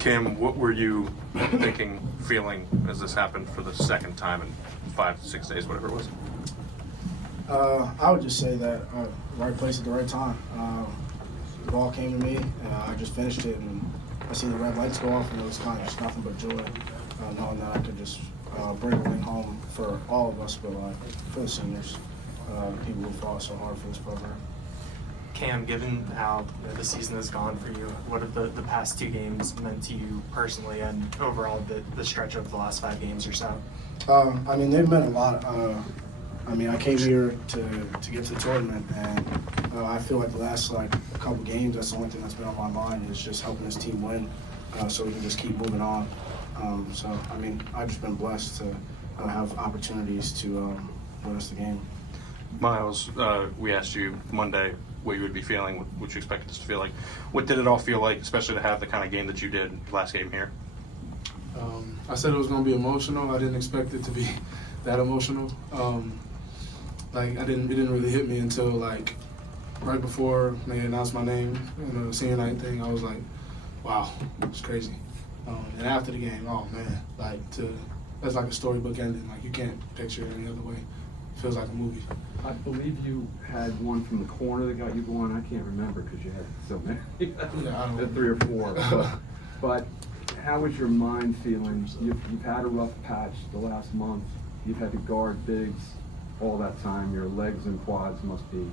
Cam, what were you thinking, feeling as this happened for the second time in 5 to 6 days, whatever it was? I would just say that right place at the right time. The ball came to me, and I just finished it, and I see the red lights go off, and it was kind of just nothing but joy, knowing that I could just bring a win home for all of us, but for the seniors, the people who fought so hard for this program. Cam, given how the season has gone for you, what have the past 2 games meant to you personally and overall the stretch of the last 5 games or so? I mean, they've meant a lot. I came here to get to the tournament, and I feel like the last couple games, that's the only thing that's been on my mind is just helping this team win, so we can just keep moving on. I've just been blessed to have opportunities to win us the game. Miles, we asked you Monday what you would be feeling, what you expected us to feel like. What did it all feel like, especially to have the kind of game that you did last game here? I said it was going to be emotional. I didn't expect it to be that emotional. It didn't really hit me until right before they announced my name in the senior night thing. I was like, wow, it's crazy. And after the game, oh man, that's like a storybook ending. You can't picture it any other way. It feels like a movie. I believe you had one from the corner that got you going. I can't remember because you had so many. Yeah, I don't Had 3 or 4. But how was your mind feeling? You've had a rough patch the last month. You've had to guard bigs all that time. Your legs and quads must be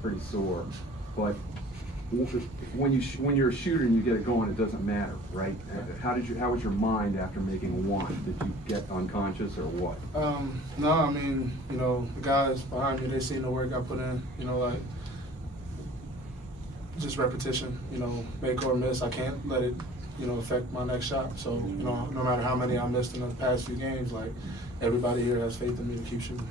pretty sore. But when you're a shooter and you get it going, it doesn't matter, right? How was your mind after making one? Did you get unconscious or what? No, the guys behind me, they seen the work I put in. Just repetition. Make or miss. I can't let it, affect my next shot. So, no matter how many I missed in the past few games, everybody here has faith in me to keep shooting.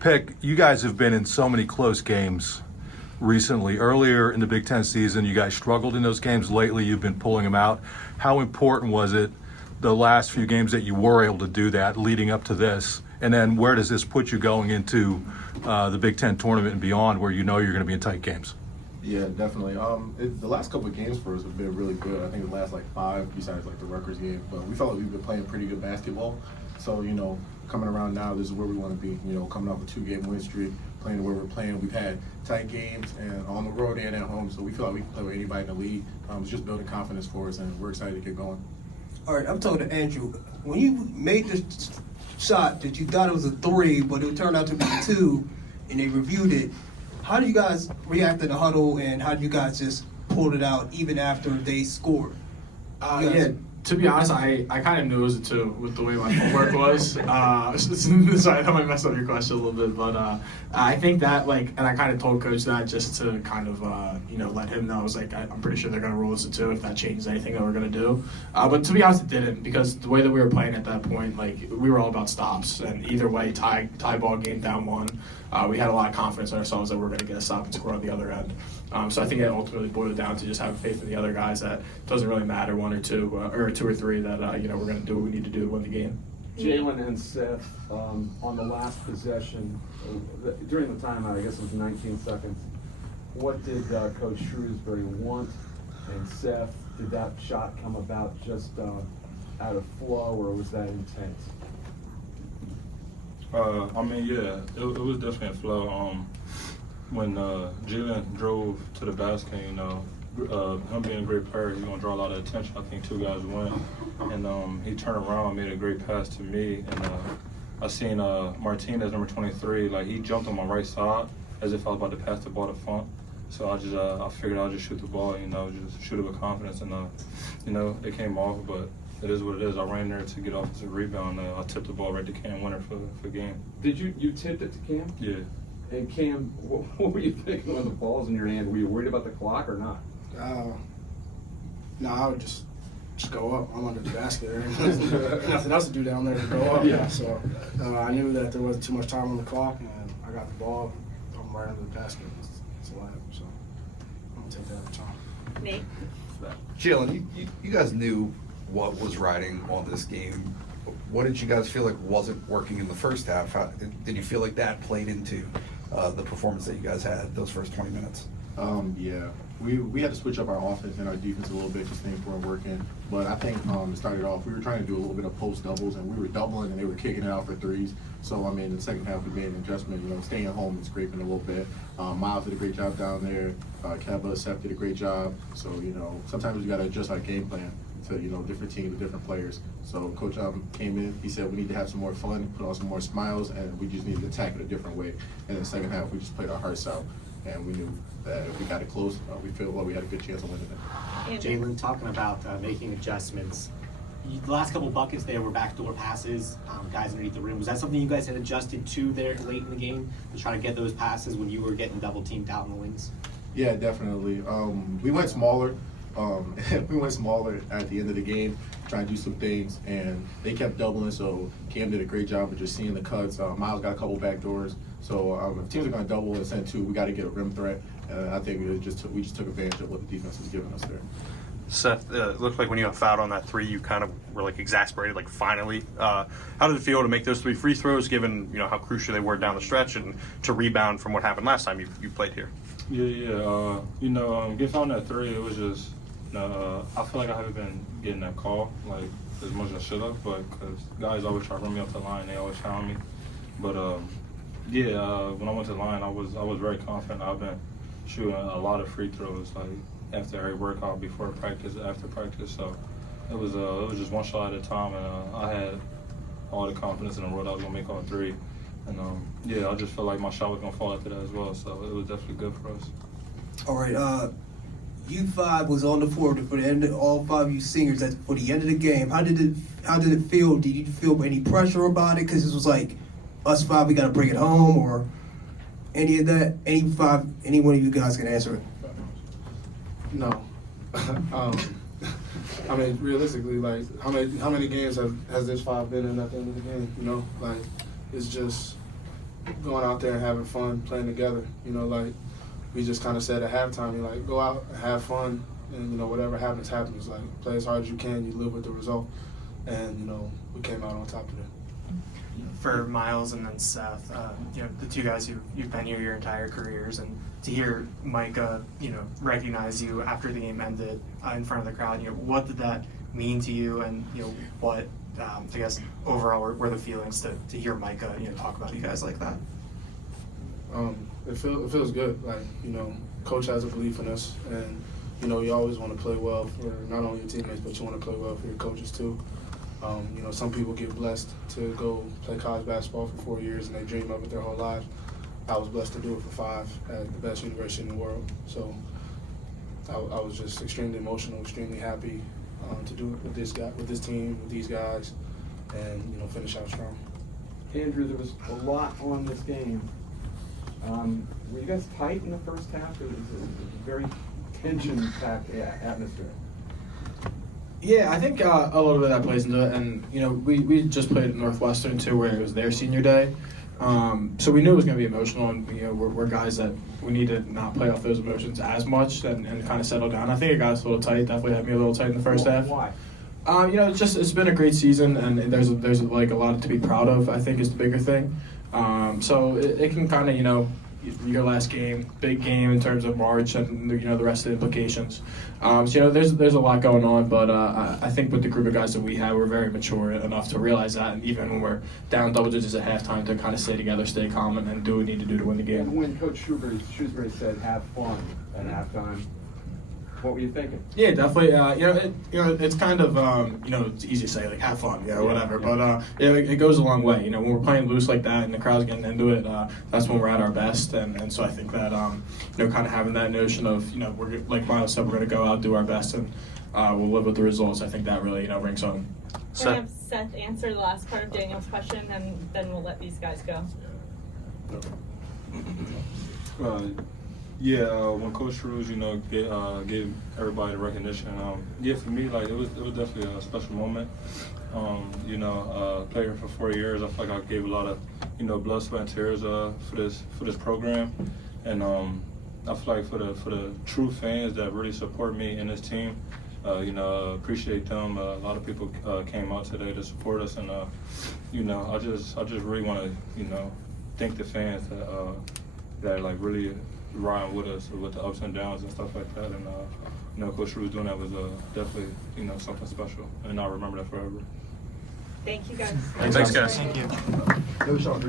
Pick, you guys have been in so many close games recently. Earlier in the Big Ten season, you guys struggled in those games. Lately, you've been pulling them out. How important was it the last few games that you were able to do that leading up to this? And then where does this put you going into the Big Ten tournament and beyond where you know you're going to be in tight games? Yeah, definitely. The last couple of games for us have been really good. I think the last 5, besides the Rutgers game, but we felt like we've been playing pretty good basketball. So, coming around now, this is where we want to be. Coming off a 2-game win streak, playing where we're playing. We've had tight games and on the road and at home, so we feel like we can play with anybody in the league. It's just building confidence for us, and we're excited to get going. All right, I'm talking to Andrew. When you made this shot that you thought it was a 3, but it turned out to be a 2, and they reviewed it, how did you guys react in the huddle, and how did you guys just pull it out even after they scored? To be honest, I kind of knew it was a 2 with the way my footwork was. Sorry, that might mess up your question a little bit, but I think that, and I kind of told Coach that just to kind of, let him know. I was like, I'm pretty sure they're going to rule us a 2 if that changes anything that we're going to do. But to be honest, it didn't, because the way that we were playing at that point, we were all about stops. And either way, tie ball game down 1. We had a lot of confidence in ourselves that we were going to get a stop and score on the other end. So I think it ultimately boiled down to just having faith in the other guys that it doesn't really matter 1 or 2, or 2 or 3 that we're going to do what we need to do to win the game. Jalen and Seth, on the last possession, during the timeout, I guess it was 19 seconds, what did Coach Shrewsbury want? And Seth, did that shot come about just out of flow, or was that intense? It was definitely a flow. When Jalen drove to the basket, him being a great player, he's gonna draw a lot of attention. I think 2 guys win, and he turned around, made a great pass to me, and I seen Martinez, number 23, he jumped on my right side as if I was about to pass the ball to Funk. So I figured I'd just shoot the ball, just shoot it with confidence, and it came off, but. It is what it is. I ran there to get offensive rebound. I tipped the ball right to Cam Winter for the game. Did you tipped it to Cam? Yeah. And Cam, what were you thinking when the ball's in your hand? Were you worried about the clock or not? No, I would just go up. I'm under the basket. There's nothing else to do down there to go up. Yeah. So I knew that there wasn't too much time on the clock, and I got the ball. I'm right under the basket. It's a layup. So I'm gonna take that every time. Nate? Jalen, you guys knew what was riding on this game. What did you guys feel like wasn't working in the first half? Did you feel like that played into the performance that you guys had those first 20 minutes? Yeah. we had to switch up our offense and our defense a little bit because things weren't working. But I think it started off, we were trying to do a little bit of post doubles, and we were doubling, and they were kicking it out for threes. So, I mean, in the second half, we made an adjustment, staying home and scraping a little bit. Miles did a great job down there. Keba, Seth did a great job. So, sometimes you got to adjust our game plan to, different teams, different players. So, Coach came in, he said we need to have some more fun, put on some more smiles, and we just need to attack it a different way. And in the second half, we just played our hearts out. And we knew that if we got it close, we feel like we had a good chance of winning it. Jalen, talking about making adjustments, the last couple buckets there were backdoor passes, guys underneath the rim. Was that something you guys had adjusted to there late in the game to try to get those passes when you were getting double teamed out in the wings? Yeah, definitely. We went smaller. We went smaller at the end of the game, trying to do some things, and they kept doubling. So Cam did a great job of just seeing the cuts. Miles got a couple back doors. So if teams are going to double and send two, we got to get a rim threat. I think we just took advantage of what the defense was giving us there. Seth, it looked like when you got fouled on that three, you kind of were like exasperated, like finally. How did it feel to make those 3 free throws, given how crucial they were down the stretch, and to rebound from what happened last time you played here? Yeah. Getting fouled on that three, it was just, I feel like I haven't been getting that call like as much as I should have, but because guys always try to run me up the line, they always found me. But when I went to the line, I was very confident. I've been shooting a lot of free throws, like after every workout, before practice, after practice. So it was just one shot at a time, and I had all the confidence in the world I was gonna make all 3. And I just felt like my shot was gonna fall after that as well. So it was definitely good for us. All right, you 5 was on the floor for the end. All 5 of you seniors for the end of the game. How did it feel? Did you feel any pressure about it? Because it was like us 5, we got to bring it home, or any of that. Any one of you guys can answer it. No. I mean, realistically, like how many games has this 5 been in at the end of the game? Like it's just going out there and having fun, playing together. Like we just kind of said at halftime, like go out and have fun, and whatever happens, happens. Like play as hard as you can, you live with the result, and we came out on top of it. For Miles and then Seth, the 2 guys you've been here your entire careers, and to hear Micah, recognize you after the game ended in front of the crowd, what did that mean to you, and what I guess overall were the feelings to hear Micah talk about you guys like that? It feels good. Like coach has a belief in us, and you always want to play well for not only your teammates, but you want to play well for your coaches too. Some people get blessed to go play college basketball for 4 years and they dream of it their whole lives. I was blessed to do it for 5 at the best university in the world. So I was just extremely emotional, extremely happy to do it with this guy, with this team, with these guys, and finish out strong. Andrew, there was a lot on this game. Were you guys tight in the first half? It was a very tension-packed atmosphere. Yeah, I think a little bit of that plays into it, and we just played at Northwestern too, where it was their senior day, so we knew it was going to be emotional, and we're guys that we need to not play off those emotions as much and kind of settle down. I think it got us a little tight. Definitely had me a little tight in the first half. Why? It's been a great season, and there's like a lot to be proud of. I think is the bigger thing. So it can kind of your last game, big game in terms of March and the rest of the implications. So there's a lot going on, but I think with the group of guys that we have, we're very mature enough to realize that, and even when we're down double digits at halftime, to kind of stay together, stay calm, and do what we need to do to win the game. And when Coach Shrewsbury said have fun at halftime, what were you thinking? Yeah, definitely. It's kind of it's easy to say like have fun, whatever. But it goes a long way. When we're playing loose like that and the crowd's getting into it, that's when we're at our best. And so I think that kind of having that notion of we're like Miles said, we're going to go out, do our best, and we'll live with the results. I think that really rings home. We're going to have Seth answer the last part of Daniel's question, and then we'll let these guys go. When Coach Shrews, gave everybody the recognition. For me, like it was definitely a special moment. Played here for 4 years. I feel like I gave a lot of, blood, sweat, and tears for this program, and I feel like for the true fans that really support me and this team, appreciate them. A lot of people came out today to support us, and I just really want to thank the fans that like really riding with us with the ups and downs and stuff like that. And you know, Coach Drew was doing that was definitely, you know, something special, and I'll remember that forever. Thank you guys. Thanks, guys. Thank you. Go, Sean.